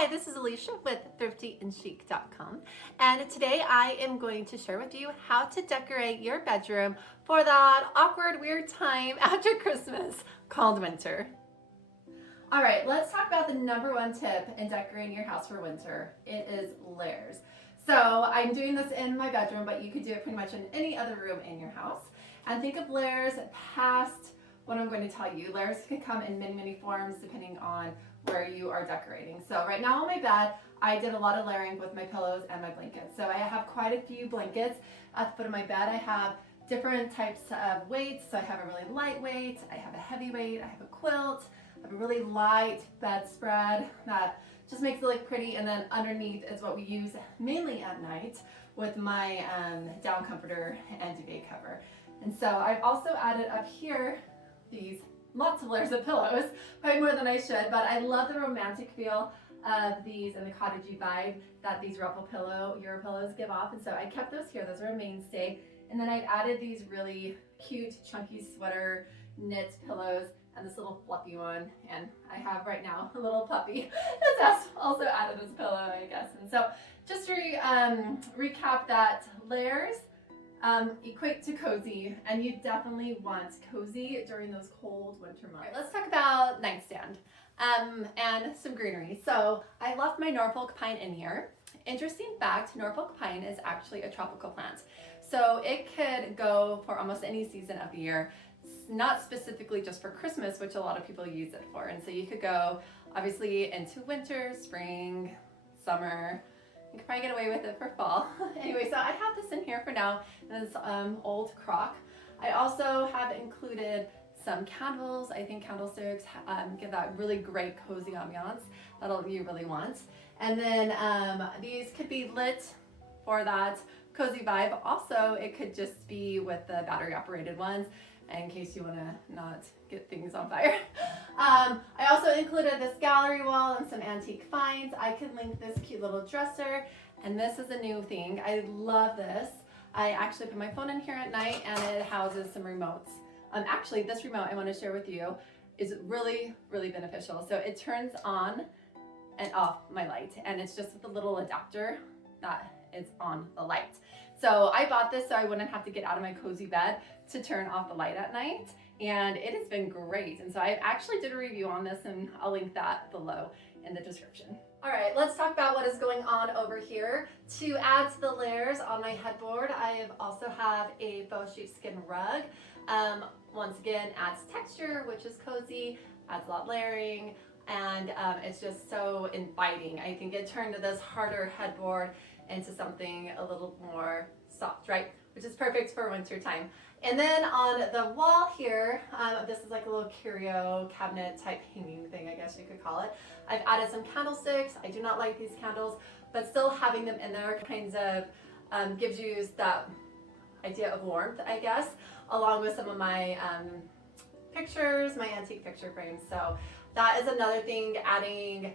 Hi, this is Alicia with thriftyandchic.com, and today I am going to share with you how to decorate your bedroom for that awkward, weird time after Christmas called winter. All right, let's talk about the number one tip in decorating your house for winter. It is layers. So I'm doing this in my bedroom, but you could do it pretty much in any other room in your house. And think of layers past what I'm going to tell you. Layers can come in many, many forms depending on where you are decorating. So right now on my bed, I did a lot of layering with my pillows and my blankets. So I have quite a few blankets at the foot of my bed. I have different types of weights. So I have a really light weight, I have a heavy weight, I have a quilt, I have a really light bedspread that just makes it look pretty. And then underneath is what we use mainly at night with my down comforter and duvet cover. And so I've also added up here these lots of layers of pillows, probably more than I should, but I love the romantic feel of these and the cottagey vibe that these Euro pillows give off. And so I kept those here. Those are a mainstay. And then I've added these really cute chunky sweater knit pillows and this little fluffy one. And I have right now a little puppy that's also added as a pillow, I guess. And so just to recap that, layers equate to cozy, and you definitely want cozy during those cold winter months. All right, let's talk about nightstand and some greenery. So I left my Norfolk pine in here. Interesting fact, Norfolk pine is actually a tropical plant. So it could go for almost any season of the year, not specifically just for Christmas, which a lot of people use it for. And so you could go obviously into winter, spring, summer. You could probably get away with it for fall. Anyway, so I have this in here for now, this old crock. I also have included some candles. I think candlesticks give that really great cozy ambiance that you really want. And then these could be lit for that cozy vibe. Also, it could just be with the battery operated ones in case you want to not get things on fire. I also included this gallery wall and some antique finds. I could link this cute little dresser, and this is a new thing. I love this. I actually put my phone in here at night, and it houses some remotes. Actually, this remote I want to share with you is really, really beneficial. So it turns on and off my light, and it's just with a little adapter that is on the light. So I bought this so I wouldn't have to get out of my cozy bed to turn off the light at night, and it has been great. And so I actually did a review on this, and I'll link that below in the description. All right, let's talk about what is going on over here. To add to the layers on my headboard, I also have a faux sheepskin rug. Once again, adds texture, which is cozy, adds a lot of layering, and it's just so inviting. I think it turned this harder headboard into something a little more soft, right? Which is perfect for winter time. And then on the wall here, this is like a little curio cabinet type hanging thing, I guess you could call it. I've added some candlesticks. I do not like these candles, but still having them in there kind of gives you that idea of warmth, I guess, along with some of my pictures, my antique picture frames. So that is another thing, adding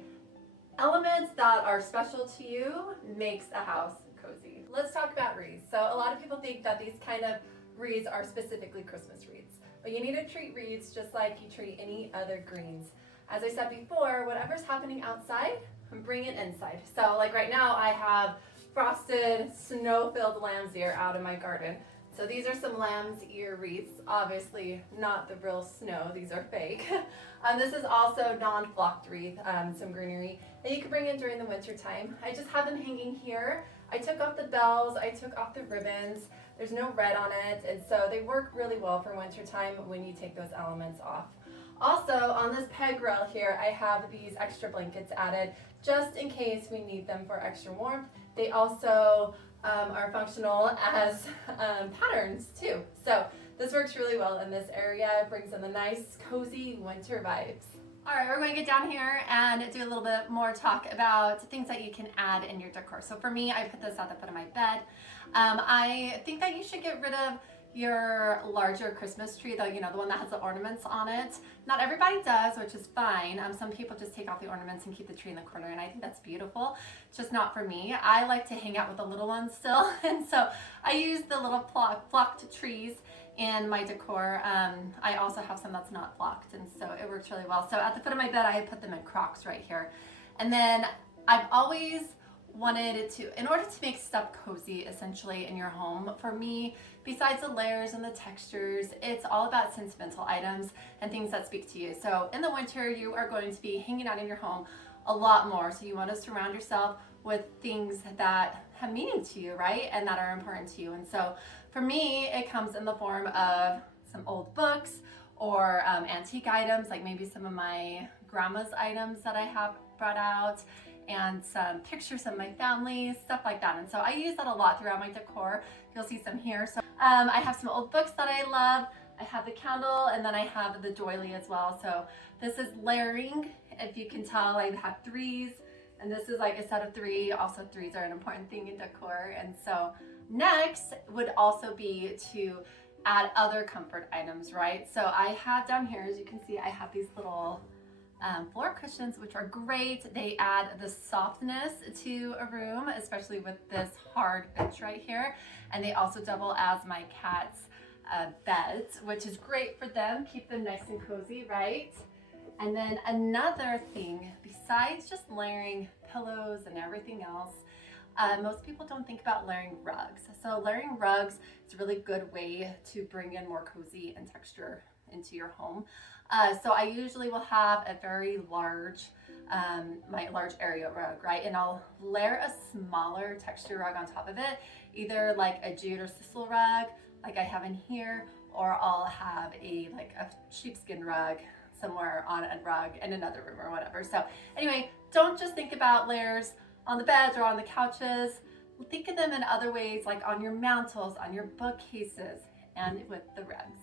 elements that are special to you makes a house cozy. Let's talk about wreaths. So a lot of people think that these kind of wreaths are specifically Christmas wreaths, but you need to treat wreaths just like you treat any other greens. As I said before, whatever's happening outside, bring it inside. So like right now I have frosted snow-filled lamb's ear out in my garden. So these are some lamb's ear wreaths, obviously not the real snow, these are fake. This is also non-flocked wreath, some greenery that you can bring in during the winter time. I just have them hanging here. I took off the bells, I took off the ribbons. There's no red on it, and so they work really well for winter time when you take those elements off. Also, on this peg rail here, I have these extra blankets added just in case we need them for extra warmth. They also are functional as patterns too. So this works really well in this area. It brings in the nice, cozy winter vibes. All right, we're going to get down here and do a little bit more talk about things that you can add in your decor. So for me, I put this at the foot of my bed. I think that you should get rid of your larger Christmas tree, though, you know, the one that has the ornaments on it. Not everybody does, which is fine. Some people just take off the ornaments and keep the tree in the corner, and I think that's beautiful. It's just not for me. I like to hang out with the little ones still, and so I use the little flocked trees in my decor. I also have some that's not flocked, and so it works really well. So at the foot of my bed, I put them in crocks right here. And then I've always wanted to, in order to make stuff cozy essentially in your home, for me, besides the layers and the textures, it's all about sentimental items and things that speak to you. So in the winter, you are going to be hanging out in your home a lot more. So you want to surround yourself with things that have meaning to you, right? And that are important to you. And so for me, it comes in the form of some old books or antique items, like maybe some of my grandma's items that I have brought out, and some pictures of my family, stuff like that. And so I use that a lot throughout my decor. You'll see some here. So I have some old books that I love. I have the candle, and then I have the doily as well. So this is layering. If you can tell, I have threes, and this is like a set of three. Also, threes are an important thing in decor. And so next would also be to add other comfort items, right? So I have down here, as you can see, I have these little floor cushions, which are great. They add the softness to a room, especially with this hard bench right here. And they also double as my cat's beds, which is great for them. Keep them nice and cozy, right? And then another thing, besides just layering pillows and everything else, most people don't think about layering rugs. So layering rugs is a really good way to bring in more cozy and texture into your home. So I usually will have a very large, my large area rug, right? And I'll layer a smaller texture rug on top of it, either like a jute or sisal rug, like I have in here, or I'll have a sheepskin rug somewhere on a rug in another room or whatever. So anyway, don't just think about layers on the beds or on the couches. Think of them in other ways, like on your mantles, on your bookcases, and with the rugs.